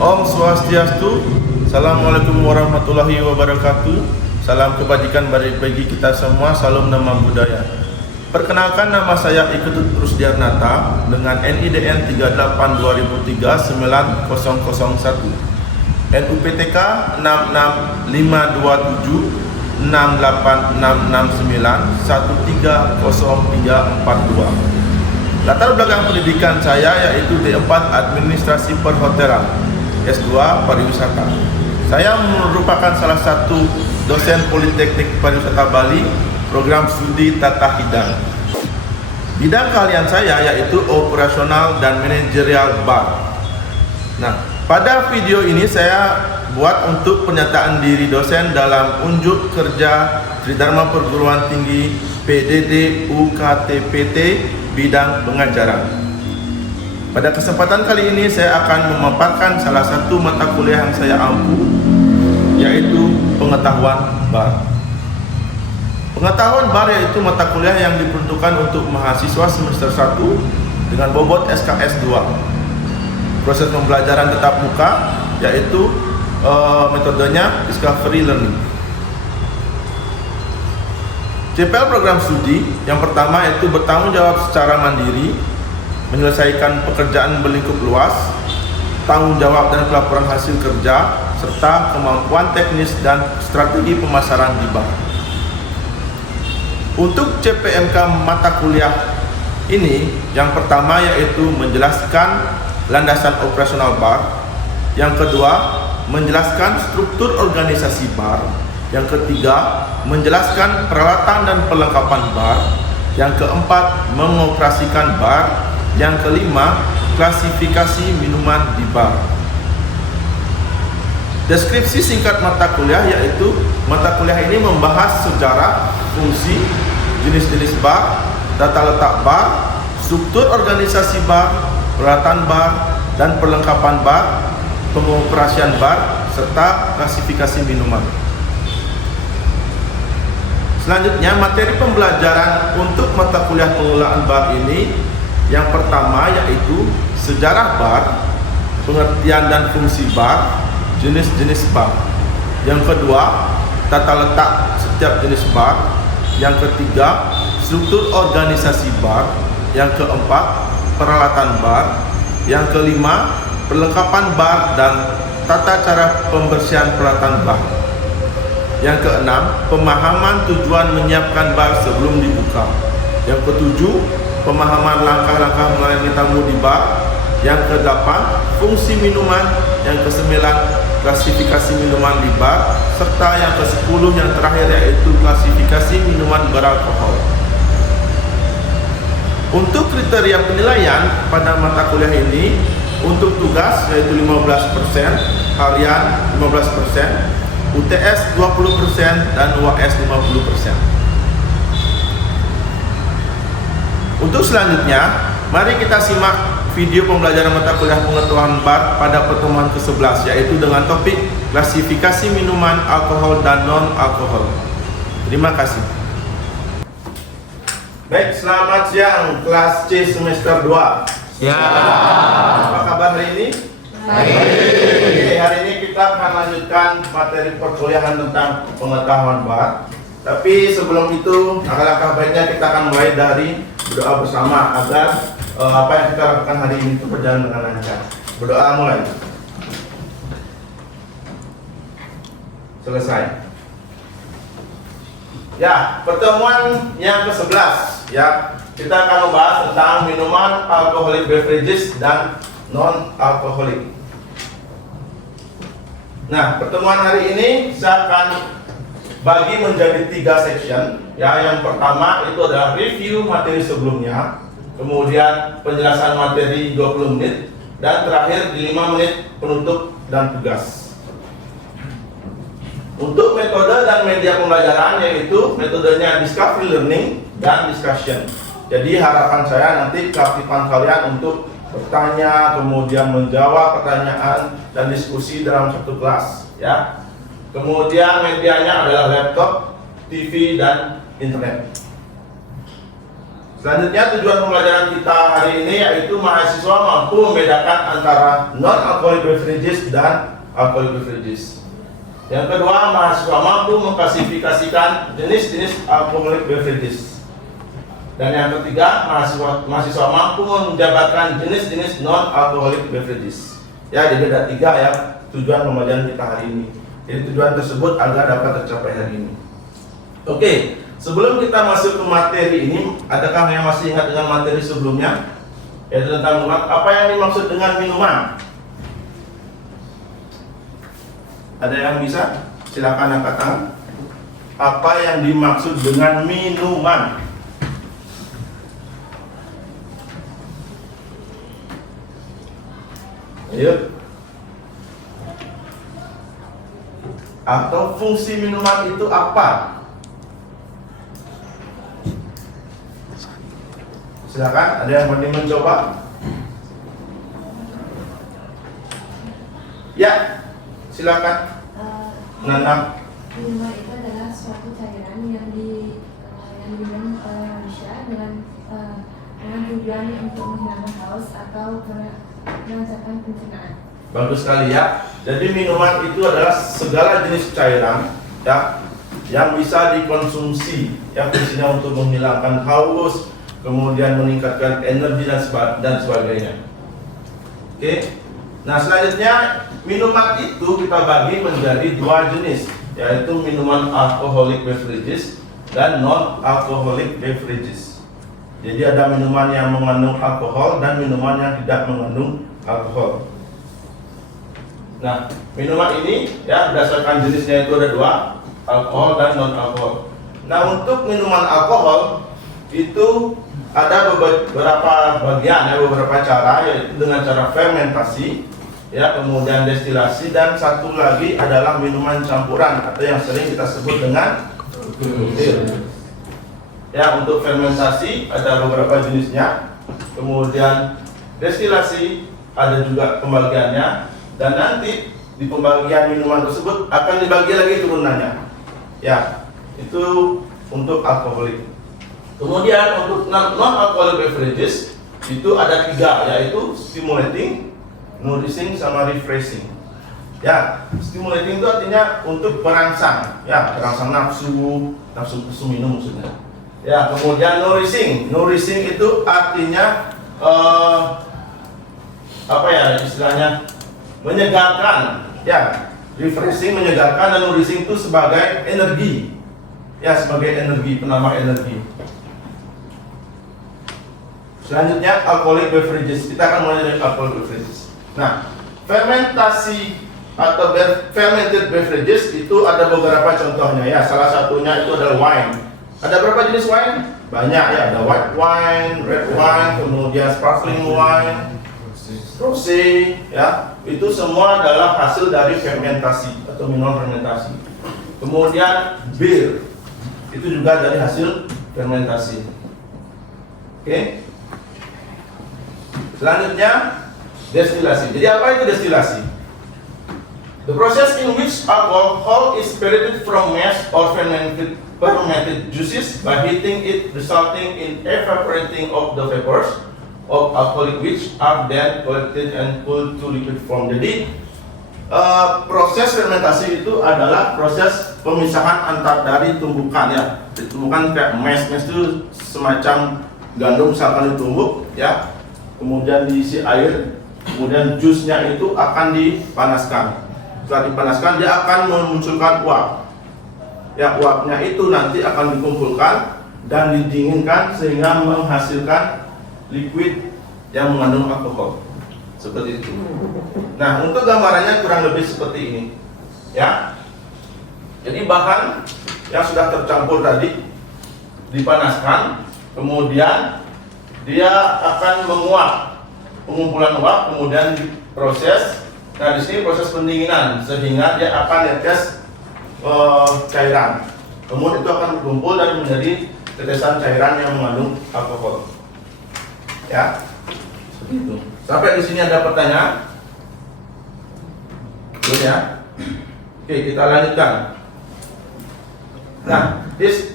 Om Swastiastu. Assalamualaikum warahmatullahi wabarakatuh. Salam kebajikan bagi kita semua. Salam nama budaya. Perkenalkan, nama saya Iketut Rusdiarnata dengan NIDN 3820390001, NUPTK 665226866913034. Latar belakang pendidikan saya yaitu D4 Administrasi Perhotelan, S2 Pariwisata. Saya merupakan salah satu dosen Politeknik Pariwisata Bali, program studi Tata Hidang. Bidang keahlian saya yaitu operasional dan manajerial bar. Nah, pada video ini saya buat untuk pernyataan diri dosen dalam unjuk kerja Tridharma Perguruan Tinggi PDD UKTPT bidang pengajaran. Pada kesempatan kali ini saya akan memaparkan salah satu mata kuliah yang saya ampu, yaitu pengetahuan bar. Pengetahuan bar yaitu mata kuliah yang diperuntukkan untuk mahasiswa semester 1 dengan bobot SKS 2. Proses pembelajaran tetap muka yaitu metodenya discovery learning. CPL program studi yang pertama yaitu bertanggung jawab secara mandiri, menyelesaikan pekerjaan berlingkup luas, tanggung jawab dan pelaporan hasil kerja, serta kemampuan teknis dan strategi pemasaran di bar. Untuk CPMK mata kuliah ini, yang pertama yaitu menjelaskan landasan operasional bar, yang kedua menjelaskan struktur organisasi bar, yang ketiga menjelaskan peralatan dan perlengkapan bar, yang keempat mengoperasikan bar, yang kelima klasifikasi minuman di bar. Deskripsi singkat mata kuliah yaitu mata kuliah ini membahas sejarah, fungsi, jenis-jenis bar, tata letak bar, struktur organisasi bar, peralatan bar dan perlengkapan bar, pengoperasian bar, serta klasifikasi minuman. Selanjutnya, materi pembelajaran untuk mata kuliah pengelolaan bar ini yang pertama yaitu sejarah bar, pengertian dan fungsi bar, jenis-jenis bar. Yang kedua, tata letak setiap jenis bar. Yang ketiga, struktur organisasi bar. Yang keempat, peralatan bar. Yang kelima, perlengkapan bar dan tata cara pembersihan peralatan bar. Yang keenam, pemahaman tujuan menyiapkan bar sebelum dibuka. Yang ketujuh, pemahaman langkah-langkah melayani tamu di bar. Yang kedelapan, fungsi minuman. Yang kesembilan, klasifikasi minuman di bar. Serta yang ke-10 yang terakhir yaitu klasifikasi minuman beralkohol. Untuk kriteria penilaian pada mata kuliah ini, untuk tugas yaitu 15%, harian 15%, UTS 20% dan UAS 50%. Untuk selanjutnya, mari kita simak video pembelajaran mata kuliah pengetahuan bar pada pertemuan ke-11 yaitu dengan topik klasifikasi minuman alkohol dan non-alkohol. Terima kasih. Baik, selamat siang kelas C semester 2. Ya. Apa kabar hari ini? Baik. Hari ini kita akan lanjutkan materi perkuliahan tentang pengetahuan bar. Tapi sebelum itu, alangkah baiknya kita akan mulai dari berdoa bersama agar apa yang kita lakukan hari ini itu berjalan dengan lancar. Berdoa mulai. Selesai. Ya, pertemuan yang ke-11 ya. Kita akan membahas tentang minuman alcoholic beverages dan non-alcoholic. Nah, pertemuan hari ini saya akan bagi menjadi 3 section. Ya, yang pertama itu adalah review materi sebelumnya, kemudian penjelasan materi 20 menit, dan terakhir di 5 menit penutup dan tugas. Untuk metode dan media pembelajaran yaitu metodenya discovery learning dan discussion. Jadi harapan saya nanti keaktifan kalian untuk bertanya, kemudian menjawab pertanyaan dan diskusi dalam satu kelas, ya. Kemudian medianya adalah laptop, TV dan internet. Selanjutnya tujuan pembelajaran kita hari ini yaitu mahasiswa mampu membedakan antara non-alcoholic beverages dan alcoholic beverages. Yang kedua, mahasiswa mampu mengklasifikasikan jenis-jenis alcoholic beverages. Dan yang ketiga, mahasiswa mampu menjabarkan jenis-jenis non-alcoholic beverages. Ya, jadi ada 3 ya tujuan pembelajaran kita hari ini. Jadi tujuan tersebut agar dapat tercapai hari ini. Oke. Sebelum kita masuk ke materi ini, adakah yang masih ingat dengan materi sebelumnya? Yaitu tentang minuman. Apa yang dimaksud dengan minuman? Ada yang bisa? Silakan angkat tangan. Apa yang dimaksud dengan minuman? Ayo. Atau fungsi minuman itu apa? Silakan, ada yang ingin mencoba? Ya, silakan. Nanam. Minuman itu adalah suatu cairan yang diminum oleh manusia dengan tujuan untuk menghilangkan haus atau melancarkan pencernaan. Bagus sekali ya. Jadi minuman itu adalah segala jenis cairan ya yang bisa dikonsumsi, yang fungsinya untuk menghilangkan haus, kemudian meningkatkan energi dan sebagainya. Oke. Nah, selanjutnya minuman itu kita bagi menjadi 2 jenis, yaitu minuman alcoholic beverages dan non-alcoholic beverages. Jadi ada minuman yang mengandung alkohol dan minuman yang tidak mengandung alkohol. Nah, minuman ini ya berdasarkan jenisnya itu ada 2, alkohol dan non-alkohol. Nah, untuk minuman alkohol itu ada beberapa bagian ya, beberapa cara, yaitu dengan cara fermentasi ya, kemudian destilasi, dan satu lagi adalah minuman campuran atau yang sering kita sebut dengan cocktail. Ya, untuk fermentasi ada beberapa jenisnya, kemudian destilasi ada juga pembagiannya, dan nanti di pembagian minuman tersebut akan dibagi lagi turunannya. Ya, itu untuk alkoholik. Kemudian untuk non-alcoholic beverages itu ada 3, yaitu stimulating, nourishing, sama refreshing. Ya, stimulating itu artinya untuk perangsang, ya, perangsang nafsu minum maksudnya. Ya, kemudian nourishing itu artinya apa ya istilahnya, menyegarkan. Ya, refreshing menyegarkan, dan nourishing itu sebagai energi. Ya, sebagai energi, penambah energi. Selanjutnya alcoholic beverages. Kita akan mulai dari alcoholic beverages. Nah, fermentasi atau fermented beverages itu ada beberapa contohnya ya. Salah satunya itu adalah wine. Ada berapa jenis wine? Banyak ya. Ada white wine, red wine, kemudian sparkling wine, rosé ya. Itu semua adalah hasil dari fermentasi atau minuman fermentasi. Kemudian bir itu juga dari hasil fermentasi. Oke. Selanjutnya destilasi. Jadi apa itu destilasi? The process in which alcohol is separated from mash or fermented juices by heating it, resulting in evaporating of the vapors of alcoholic which are then collected and cooled to liquid form. Jadi proses fermentasi itu adalah proses pemisahan antar dari tumbukan ya. Tumbukan kayak mash itu semacam gandum misalkan ditumbuk ya. Kemudian diisi air, kemudian jusnya itu akan dipanaskan. Setelah dipanaskan, dia akan memunculkan uap. Ya, uapnya itu nanti akan dikumpulkan dan didinginkan sehingga menghasilkan liquid yang mengandung alkohol. Seperti itu. Nah, untuk gambarannya kurang lebih seperti ini. Ya. Jadi bahan yang sudah tercampur tadi dipanaskan, kemudian dia akan menguap, pengumpulan uap, kemudian diproses. Nah, di sini proses pendinginan sehingga dia akan netes cairan. Kemudian itu akan berkumpul dan menjadi tetesan cairan yang mengandung alkohol. Ya, seperti itu. Sampai di sini ada pertanyaan? Belum ya? Oke, kita lanjutkan. Nah,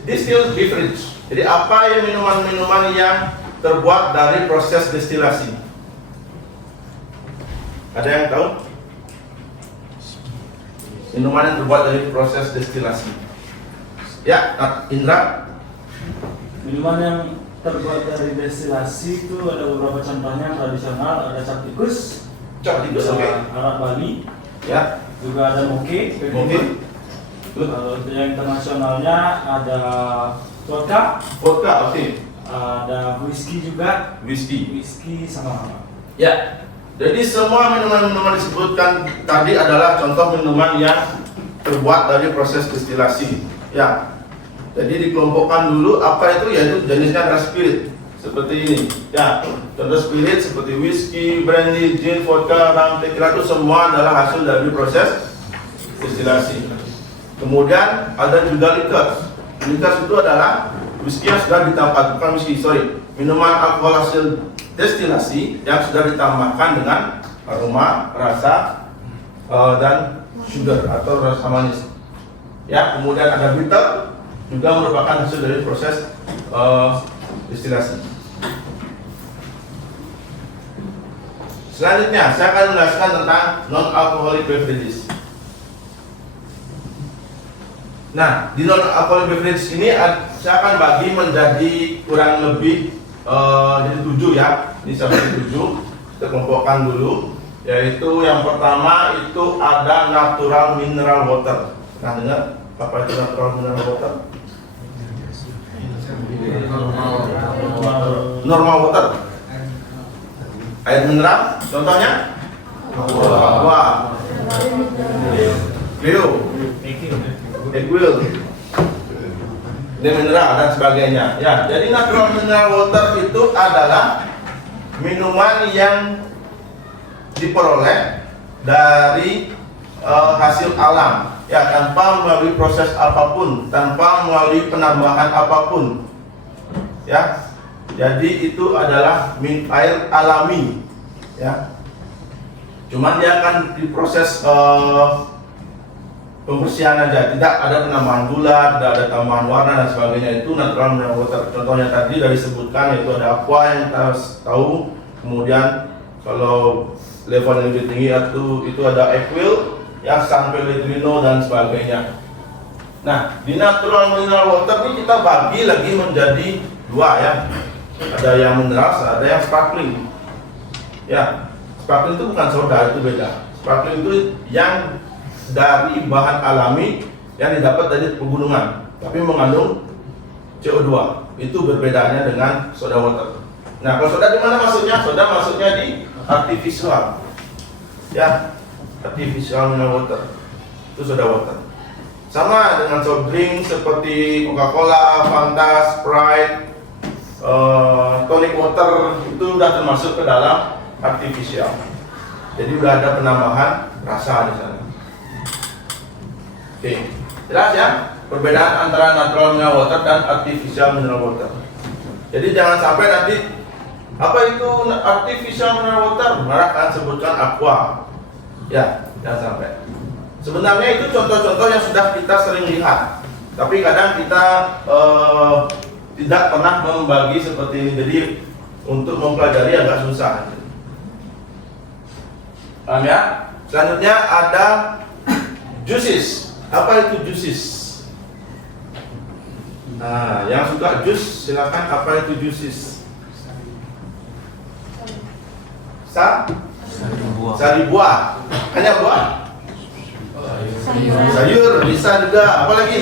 distilled beverage. Jadi apa yang minuman-minuman yang terbuat dari proses destilasi? Ada yang tahu? Minuman yang terbuat dari proses destilasi. Ya, Indra. Minuman yang terbuat dari destilasi itu ada beberapa contohnya tradisional, ada cap tikus, Tikus, oke. arak Bali, Ya, juga ada moke. mungkin. Kalau yang internasionalnya ada vodka, Oke. ada whisky juga, Whisky. sama Ya. Jadi semua minuman-minuman disebutkan tadi adalah contoh minuman yang terbuat dari proses destilasi. Ya. Jadi dikelompokkan dulu apa itu, yaitu jenisnya adalah spirit. Seperti ini. Ya. Contoh spirit seperti whisky, brandy, gin, vodka, rum, tequila itu semua adalah hasil dari proses destilasi. Kemudian ada juga liqueurs. Liqueurs itu adalah whisky yang sudah ditambahkan, bukan whisky, sorry, minuman alkohol hasil destilasi yang sudah ditambahkan dengan aroma, rasa, dan sugar atau rasa manis. Ya, kemudian ada bitter, juga merupakan hasil dari proses destilasi. Selanjutnya, saya akan menjelaskan tentang non-alcoholic beverages. Nah, di non-alcoholic beverages ini saya akan bagi menjadi kurang lebih jadi 7 ya. Ini sampai 7. Kita kelompokkan dulu. Yaitu yang pertama itu ada natural mineral water. Pernah dengar apa itu natural mineral water? Normal water. Air mineral, contohnya? Aqua, Leo, Equil, mineral dan sebagainya. Ya, jadi natural mineral water itu adalah minuman yang diperoleh dari hasil alam, ya, tanpa melalui proses apapun, tanpa melalui penambahan apapun, ya. Jadi itu adalah air alami, ya. Cuman dia akan diproses pembersihan aja, tidak ada penambahan gula, tidak ada tambahan warna dan sebagainya. Itu natural mineral water. Contohnya tadi dari sebutkan yaitu ada aqua yang kita tahu, kemudian kalau level yang lebih tinggi itu ada Equil, ya, San Pellegrino dan sebagainya. Nah, di natural mineral water ini kita bagi lagi menjadi 2 ya. Ada yang mineral, ada yang sparkling. Ya, sparkling itu bukan soda, itu beda. Sparkling itu yang dari bahan alami yang didapat dari pegunungan, tapi mengandung CO2. Itu berbedanya dengan soda water. Nah, kalau soda di mana maksudnya? Soda maksudnya di artificial. Ya, artificial mineral water. Itu soda water. Sama dengan soft drink seperti Coca-Cola, Fanta, Sprite, tonic water, itu sudah termasuk ke dalam artificial. Jadi sudah ada penambahan rasa di sana. Oke, jelas ya perbedaan antara natural mineral water dan artificial mineral water. Jadi jangan sampai nanti apa itu artificial mineral water, malah akan sebutkan aqua. Ya, jangan sampai. Sebenarnya itu contoh-contoh yang sudah kita sering lihat, tapi kadang kita tidak pernah membagi seperti ini. Jadi untuk mempelajari agak susah. Paham ya? Selanjutnya ada juices. Apa itu juices? Nah, yang suka jus silakan. Apa itu juices? Sari buah. Hanya buah? Sayur bisa juga. Apa lagi?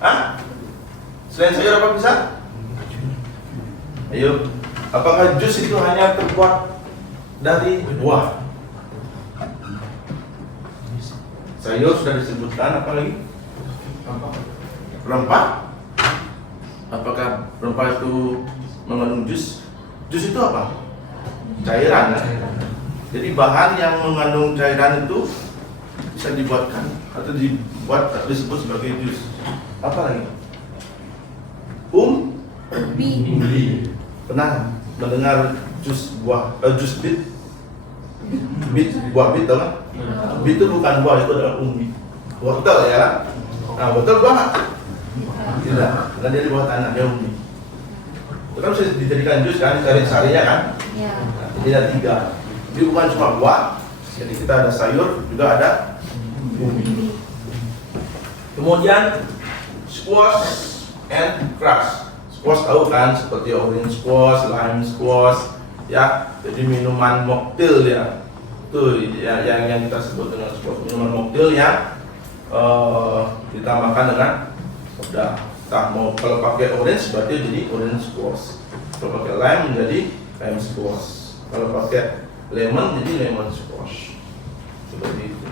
Hah? Selain sayur apa bisa? Ayo, apakah jus itu hanya terbuat dari buah? Sayur sudah disebutkan, apa lagi? Rempah? Apakah rempah itu mengandung jus? Jus itu apa? Cairan. Jadi bahan yang mengandung cairan itu bisa dibuatkan atau disebut sebagai jus. Apa lagi? Umbi. Pernah mendengar jus buah, jus bit? Bit, buah bit, tahu kan? Bit itu bukan buah, itu adalah umbi. Wortel ya. Nah, wortel buah. Tidak, karena dia di bawah tanah, dia umbi. Itu kan bisa dijadikan jus kan, cari sarinya kan. Ya. Nah, jadi ada 3. Jadi bukan cuma buah, jadi kita ada sayur, juga ada umbi. Kemudian squash and crush. Squash tahu kan, seperti orange squash, lime squash, ya. Jadi minuman mocktail ya. Itu ya, yang kita sebut dengan squash, minuman mocktail yang ditambahkan dengan soda. Nah, mau kalau pakai orange berarti jadi orange squash. Kalau pakai lime menjadi lime squash. Kalau pakai lemon jadi lemon squash. Seperti itu.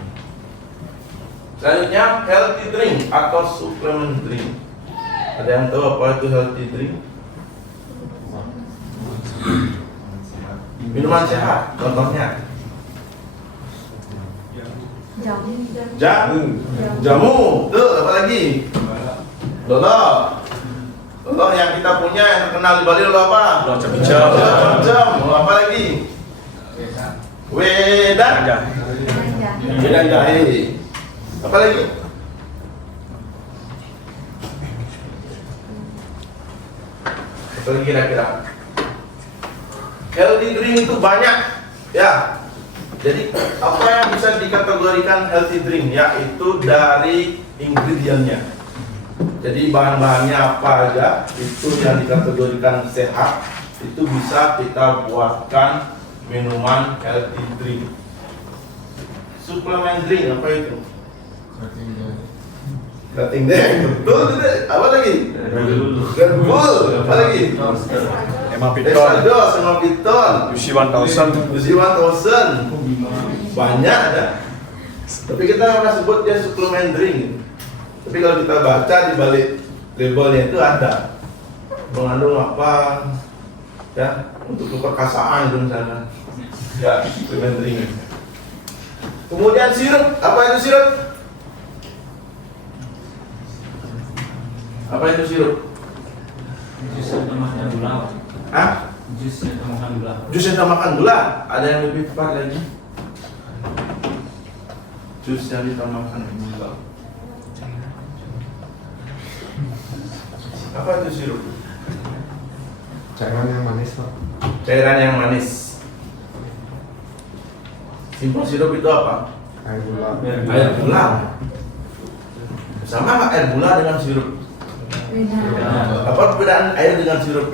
Selanjutnya healthy drink atau supplement drink. Ada yang tahu apa itu healthy drink? Minuman sehat, contohnya jamu, tuh apa lagi? Lolo yang kita punya yang terkenal di Bali lolo apa? Lolo cem-cem. Apa lagi? Wedang jahe. Apa lagi? Apa lagi kira-kira? Healthy drink itu banyak, ya. Jadi apa yang bisa dikategorikan healthy drink? Yaitu dari ingredientnya. Jadi bahan-bahannya apa aja itu yang dikategorikan sehat, itu bisa kita buatkan minuman healthy drink. Suplemen drink apa itu? Cutting day, betul tidak? Apa lagi? Red Bull, apa lagi? Exados, Hemapiton, UC 1000. banyak ada. Tapi kita nggak pernah sebut dia suplemen drink. Tapi kalau kita baca di balik labelnya itu ada mengandung apa, ya, untuk keperkasaan itu misalnya, ya, suplemen drink. Kemudian sirup, apa itu sirup? Apa itu sirup? Jus yang tambahkan gula. Hah? Jus yang tambahkan gula. Jus yang tambahkan gula. Ada yang lebih tepat lagi? Jus yang ditambahkan gula. Apa itu sirup? Cairan yang manis, Pak. Cairan yang manis. Simpel sirup itu apa? Air gula. Air gula. Sama nggak air gula dengan sirup? Apa perbedaan air dengan sirup?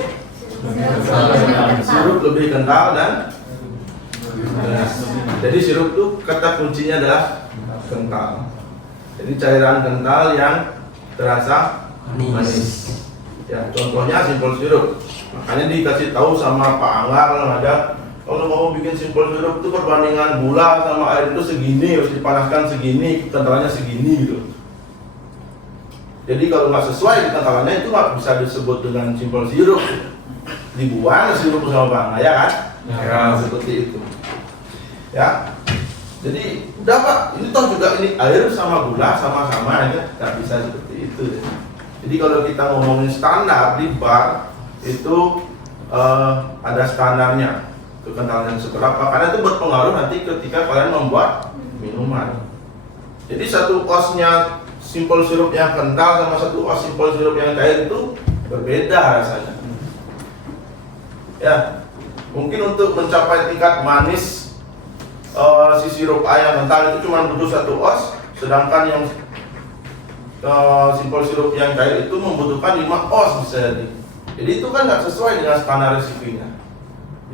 Sirup lebih kental dan jadi sirup itu kata kuncinya adalah kental. Jadi cairan kental yang terasa manis. Ya, contohnya simpel sirup. Makanya dikasih tahu sama Pak Anggar kalau mau bikin simpel sirup itu perbandingan gula sama air itu segini, harus dipanaskan segini, kentalannya segini gitu. Jadi kalau nggak sesuai kentalannya itu nggak bisa disebut dengan simpel sirup. Dibuang sirup sama Pak Anggar, ya kan? Ya, seperti itu. Ya. Jadi udah Pak, ini toh juga ini air sama gula sama-sama aja, nggak bisa seperti itu. Jadi kalau kita ngomongin standar di bar itu ada standarnya kekentalan seberapa, karena itu berpengaruh nanti ketika kalian membuat minuman. Jadi satu osnya simpel sirup yang kental sama satu os simpel sirup yang cair itu berbeda rasanya. Ya, mungkin untuk mencapai tingkat manis si sirup A yang kental itu cuma butuh satu os, sedangkan yang simpel sirup yang cair itu membutuhkan 5 os bisa jadi. Jadi itu kan nggak sesuai dengan standar resikonya.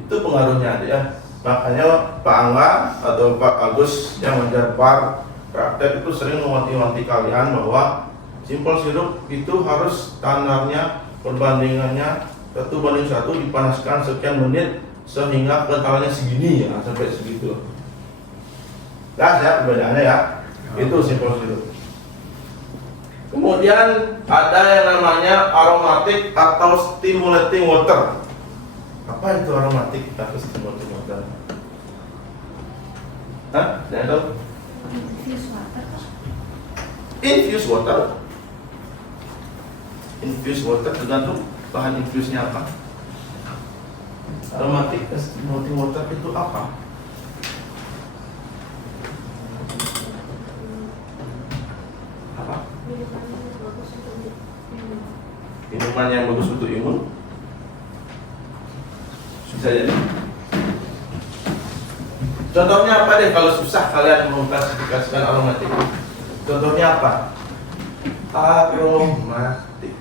Itu pengaruhnya ya. Makanya Pak Angga atau Pak Agus yang mengajar bar praktek itu sering mewanti-wanti kalian bahwa simpel sirup itu harus standarnya perbandingannya 1:1 dipanaskan sekian menit sehingga kentalannya segini ya, sampai segitu. Nah, ya perbedaannya ya. Itu simpel sirup. Kemudian ada yang namanya aromatic atau stimulating water. Apa itu aromatic atau stimulating water? Hah? Tidak tahu? Infused water. Infused water tergantung bahan infusnya apa. Aromatic atau stimulating water itu apa? Apa? minuman yang bagus untuk imun. Bisa jadi. Contohnya apa deh kalau susah kalian mengklasifikasikan aromatik? Contohnya apa? Aromatik.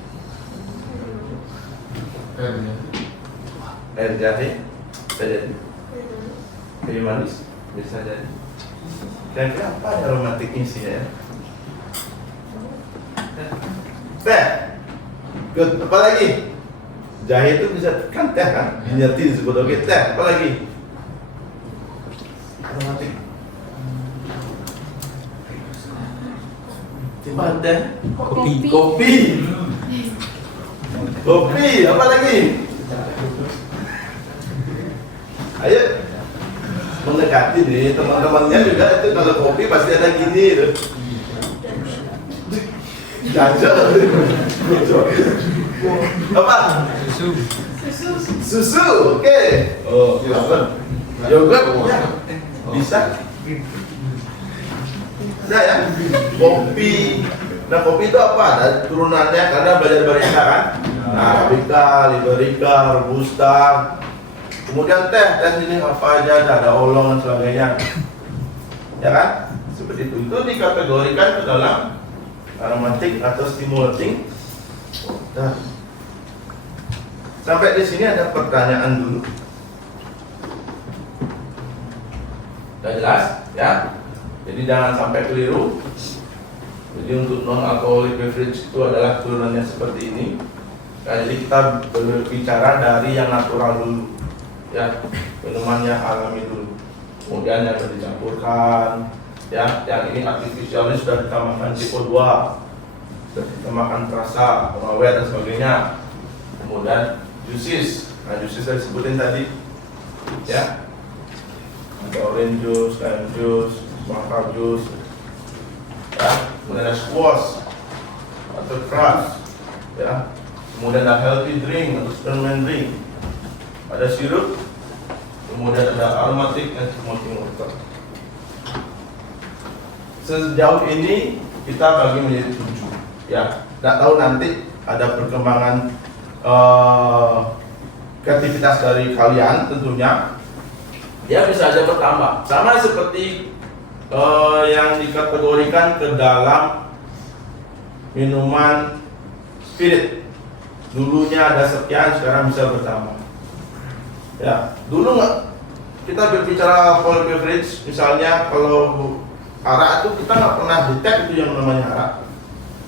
Air jahe, bisa jadi. Kayu manis, bisa jadi. Kira-kira apa aromatik isinya ya? Teh. Good. Apa lagi? Jahe itu bisa kan teh kan? Nyati disebut oke teh. Apa lagi? Aromatik. Coba teh. Kopi. Kopi. Apa lagi? Ayo mendekati nih teman-temannya juga itu kalau kopi pasti ada gini tuh. Jajal. Apa? Susu. Oke. Oh, yogurt. Ya. Bisa. Bisa ya. Kopi. Nah, kopi itu apa? Ada turunannya karena belajar barista kan. Nah, Arabica, Liberica, Robusta. Kemudian teh ini apa aja ada oolong dan sebagainya. Ya kan? Seperti itu. Itu dikategorikan ke dalam aromatik atau stimulating. Nah, sampai di sini ada pertanyaan dulu. Sudah jelas, ya? Jadi jangan sampai keliru. Jadi untuk non alcoholic beverage itu adalah turunannya seperti ini. Nah, jadi kita berbicara dari yang natural dulu, ya, minuman yang alami dulu. Kemudian yang dicampurkan, ya, yang ini artificial ini sudah ditambahkan CO2, sudah ditambahkan perasa, pengawet dan sebagainya. Kemudian juices, nah juices saya sebutin tadi, ya, ada orange juice, lime juice, mangga juice, ya, kemudian ada squash atau crush, ya, kemudian ada healthy drink atau supplement drink, ada sirup, kemudian ada aromatic dan smoking water. Sejauh ini kita bagi menjadi 7, ya. Nggak tahu nanti ada perkembangan kreativitas dari kalian tentunya, ya bisa aja bertambah. Sama seperti yang dikategorikan ke dalam minuman spirit. Dulunya ada sekian, sekarang bisa bertambah. Ya, dulu nggak kita berbicara alcohol beverage, misalnya kalau arak itu kita nggak pernah detect itu yang namanya arak.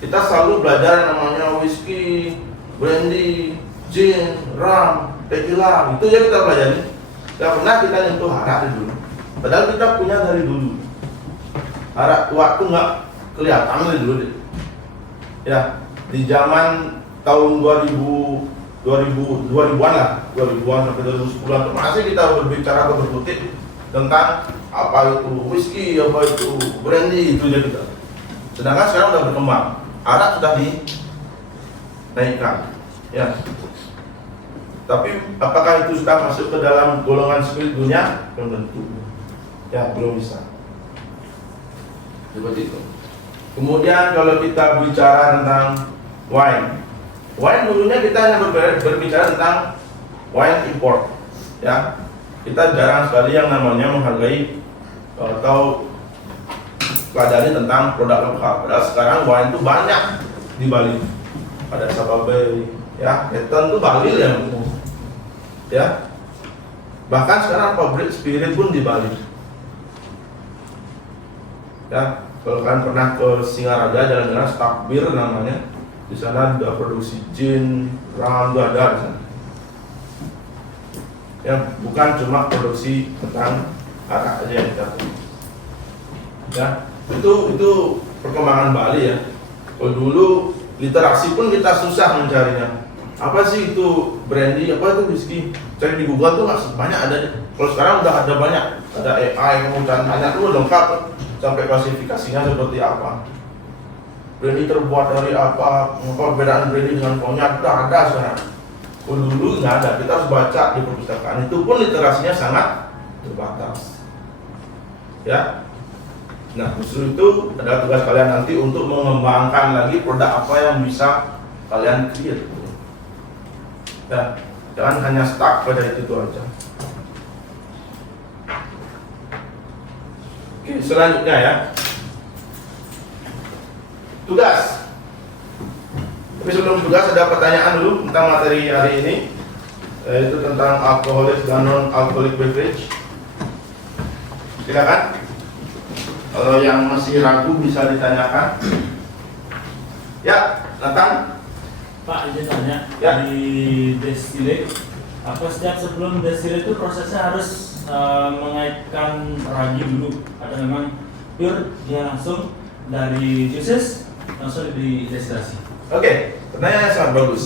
Kita selalu belajar yang namanya whisky, brandy, gin, rum, tequila, itu ya kita pelajari. Nggak pernah kita nyentuh arak dari dulu. Padahal kita punya dari dulu. Arak tua itu nggak kelihatan dari dulu deh. Ya, di zaman tahun 2000-an lah, 2000-an sampai 2010-an itu masih kita berbicara atau berkutik tentang apa itu whisky, apa itu brandy, itu aja kita. Sedangkan sekarang udah berkembang, arak sudah dinaikkan, ya. Tapi apakah itu sudah masuk ke dalam golongan spirit dunia? Belum tentu, ya, belum bisa. Seperti itu. Kemudian kalau kita bicara tentang wine dulunya kita hanya berbicara tentang wine import, ya. Kita jarang sekali yang namanya menghargai atau pelajari tentang produk lokal. Padahal sekarang wine itu banyak di Bali. Ada Sabah Bay, ya, Eton itu Bali ya. Bahkan sekarang pabrik spirit pun di Bali. Ya, kalau kalian pernah ke Singaraja, jalan-jalan Stakbir namanya. Di sana ada produksi gin, rum, itu ada di sana. Ya, bukan cuma produksi tentang arak aja yang kita punya. Ya, itu perkembangan Bali ya. Kalau dulu literasi pun kita susah mencarinya. Apa sih itu brandy, apa itu whisky? Cari di Google tuh nggak sebanyak ada. Kalau sekarang udah ada banyak, ada AI, kemudian banyak tuh lengkap sampai klasifikasinya seperti apa. Brandy terbuat dari apa perbedaan brandy dengan konyak, udah ada sekarang. Kalau dulu nggak ada, kita harus baca di perpustakaan. Itu pun literasinya sangat terbatas. Ya. Nah, justru itu adalah tugas kalian nanti untuk mengembangkan lagi produk apa yang bisa kalian create. Ya, jangan hanya stuck pada itu aja. Oke, selanjutnya ya. Tugas. Tapi sebelum tugas ada pertanyaan dulu tentang materi hari ini, yaitu tentang alkoholik dan non-alkoholik beverage. Silakan. Kalau yang masih ragu bisa ditanyakan. Ya, Nathan. Pak, izin tanya, Ya. di distillate, apa setiap sebelum distillate itu prosesnya harus mengaitkan ragi dulu, atau memang pure dia langsung dari juices langsung didestilasi? Oke, pertanyaan yang sangat bagus.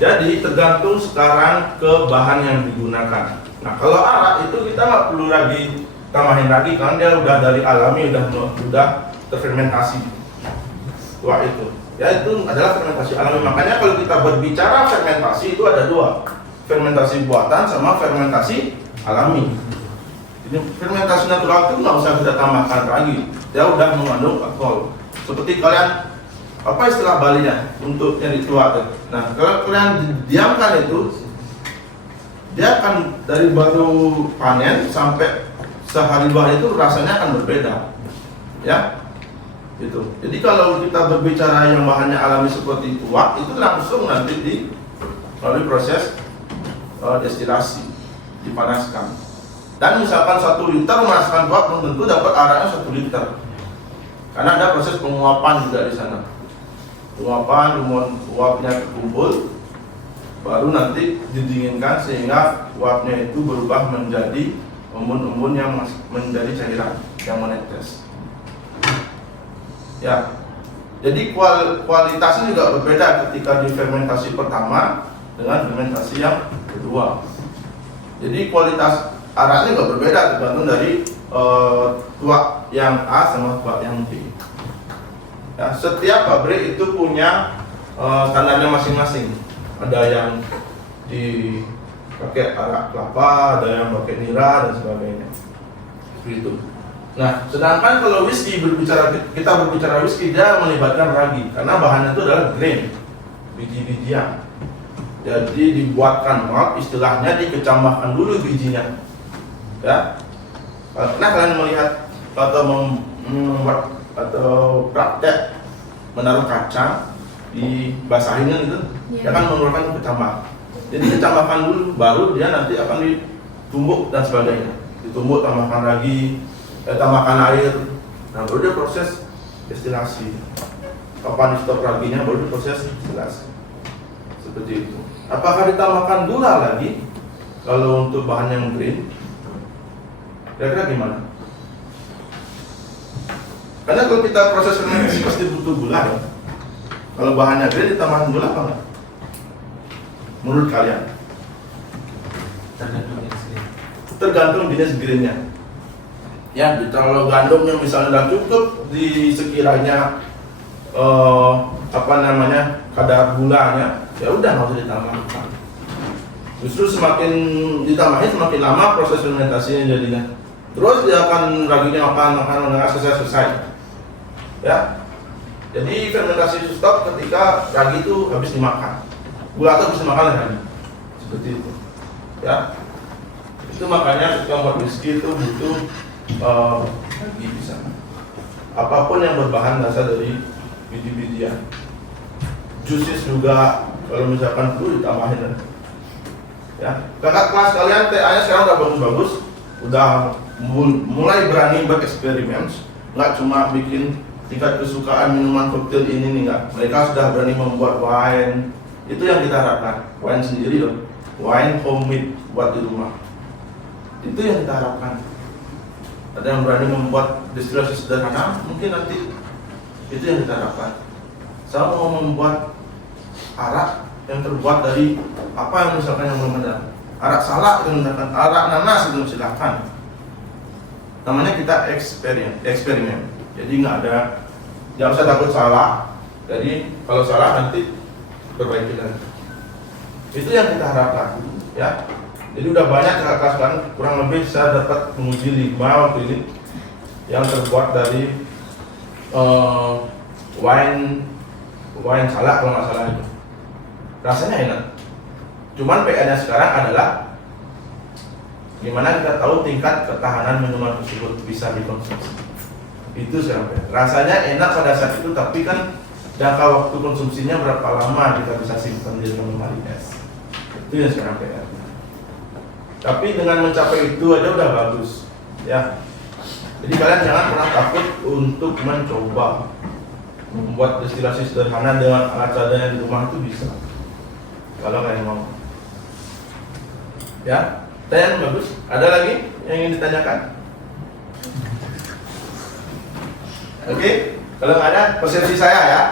Jadi tergantung sekarang ke bahan yang digunakan. Nah, kalau arak itu kita nggak perlu lagi tambahin lagi, kan dia udah dari alami, udah terfermentasi. Wah itu. Ya itu adalah fermentasi alami. Makanya kalau kita berbicara fermentasi itu ada dua, fermentasi buatan sama fermentasi alami. Jadi fermentasi natural itu nggak usah kita tambahkan lagi, dia udah mengandung alkohol. Seperti kalian, apa istilah Balinya untuk yang tua? Nah kalau kalian diamkan itu, dia akan dari baru panen sampai sehari dua hari itu rasanya akan berbeda, ya. Gitu. Jadi kalau kita berbicara yang bahannya alami seperti tuak, itu langsung nanti melalui proses destilasi, dipanaskan. Dan misalkan 1 liter memanaskan tuak belum tentu dapat araknya 1 liter, karena ada proses penguapan juga di sana. Penguapan, uapnya terkumpul, baru nanti didinginkan sehingga uapnya itu berubah menjadi embun-embun yang menjadi cairan yang menetes. Ya, jadi kualitasnya juga berbeda ketika di fermentasi pertama dengan fermentasi yang kedua. Jadi kualitas araknya juga berbeda tergantung dari tuak yang A sama tuak yang B. Ya, setiap pabrik itu punya standarnya masing-masing. Ada yang dipakai arak kelapa, ada yang pakai nira dan sebagainya. Begitu. Nah, sedangkan kalau whisky kita berbicara whisky, dia melibatkan ragi karena bahannya itu adalah grain, biji-bijian. Jadi dibuatkan malt, istilahnya dikecambahkan dulu bijinya. Ya. Nah, kalian melihat atau membuat atau praktek menaruh kacang dibasahin itu, dia akan mengeluarkan kecambah. Jadi kecambahkan dulu, baru dia nanti akan ditumbuk dan sebagainya. Ditumbuk, tambahkan lagi, tambahkan air, nah baru dia proses destilasi. Kapan di stop raginya baru proses destilasi. Seperti itu. Apakah ditambahkan gula lagi kalau untuk bahan yang green? Kira-kira gimana? Karena kalau kita proses fermentasi pasti butuh gula ya. Kalau bahannya green ditambahkan gula apa enggak? Menurut kalian? Tergantung jenis greennya. Ya, kalau gandumnya misalnya udah cukup di sekiranya kadar gulanya, ya udah nggak usah ditambahkan. Justru semakin ditambahin semakin lama proses fermentasinya jadinya. Terus dia akan raginya makan selesai. Ya, jadi fermentasi itu stop ketika ragi itu habis dimakan. Gula itu habis dimakan ragi. Seperti itu. Ya, itu makanya ketika buat whisky itu butuh lagi bisa. Apapun yang berbahan dasar dari biji-bijian. Juices juga kalau misalkan perlu ditambahin. Ya, kakak kelas kalian TA-nya sekarang udah bagus-bagus, udah mulai berani bereksperimen, nggak cuma bikin tingkat kesukaan minuman koktail ini nih, nggak. Mereka sudah berani membuat wine. Itu yang kita harapkan. Wine sendiri loh, wine homemade buat di rumah. Itu yang kita harapkan. Ada yang berani membuat destilasi sederhana, mungkin nanti itu yang kita harapkan. Saya mau membuat arak yang terbuat dari apa yang misalkan yang belum ada. Arak salak itu misalkan, arak nanas itu silakan. Namanya kita eksperimen. Jadi nggak ada, jangan usah takut salah. Jadi kalau salah nanti perbaiki lagi. Itu yang kita harapkan, ya. Jadi udah banyak kakak kelas kan, kurang lebih saya dapat menguji 5 waktu ini yang terbuat dari wine salak kalau nggak salah itu. Rasanya enak. Cuman PR-nya sekarang adalah gimana kita tahu tingkat ketahanan minuman tersebut bisa dikonsumsi. Itu sekarang PR. Rasanya enak pada saat itu, tapi kan jangka waktu konsumsinya berapa lama kita bisa simpan di dalam lemari es. Itu yang sekarang PR. Tapi dengan mencapai itu aja udah bagus, ya. Jadi kalian jangan pernah takut untuk mencoba membuat destilasi sederhana dengan alat seadanya di rumah, itu bisa. Kalau kalian mau. Ya, pertanyaan bagus. Ada lagi yang ingin ditanyakan? Oke, kalau nggak ada, persepsi saya ya.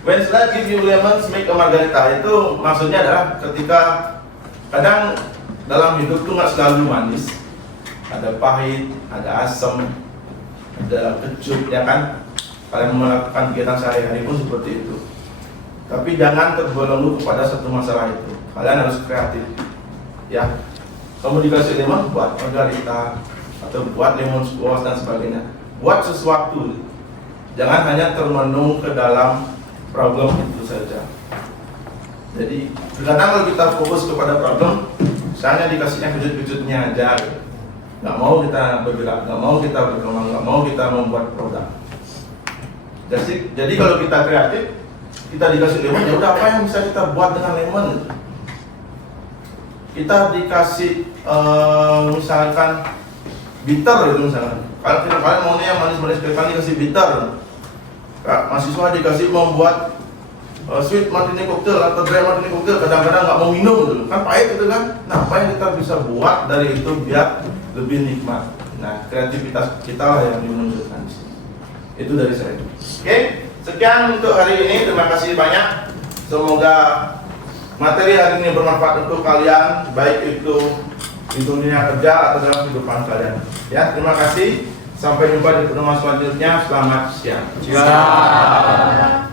When Sla give you lemons, make a margarita. Itu maksudnya adalah ketika kadang dalam hidup tuh nggak selalu manis. Ada pahit, ada asam, ada kecut, ya kan? Kalian melakukan kegiatan sehari-hari pun seperti itu. Tapi jangan terbelenggu kepada satu masalah itu. Kalian harus kreatif, ya. Kamu dikasih lemon, buat margarita atau buat lemon squash dan sebagainya. Buat sesuatu. Jangan hanya termenung ke dalam problem itu saja. Jadi kadang kalau kita fokus kepada problem, misalnya dikasihnya kecut-kecutnya aja, nggak mau kita bergerak, nggak mau kita berkembang, nggak mau kita membuat produk. Jadi kalau kita kreatif, kita dikasih lemon, ya udah apa yang bisa kita buat dengan lemon? Kita dikasih misalkan bitter gitu misalkan. Kalau kalian maunya yang manis-manis, kalian dikasih bitter. Mahasiswa dikasih membuat sweet martini cocktail atau dry martini cocktail, kadang-kadang nggak mau minum gitu, kan pahit gitu kan. Nah, apa yang kita bisa buat dari itu biar lebih nikmat? Nah, kreativitas kita lah yang dimenunjukkan di sini. Itu dari saya. Oke, sekian untuk hari ini. Terima kasih banyak. Semoga materi hari ini bermanfaat untuk kalian, baik itu di dunia kerja atau dalam kehidupan kalian. Ya, terima kasih. Sampai jumpa di pertemuan selanjutnya. Selamat siang. Siap.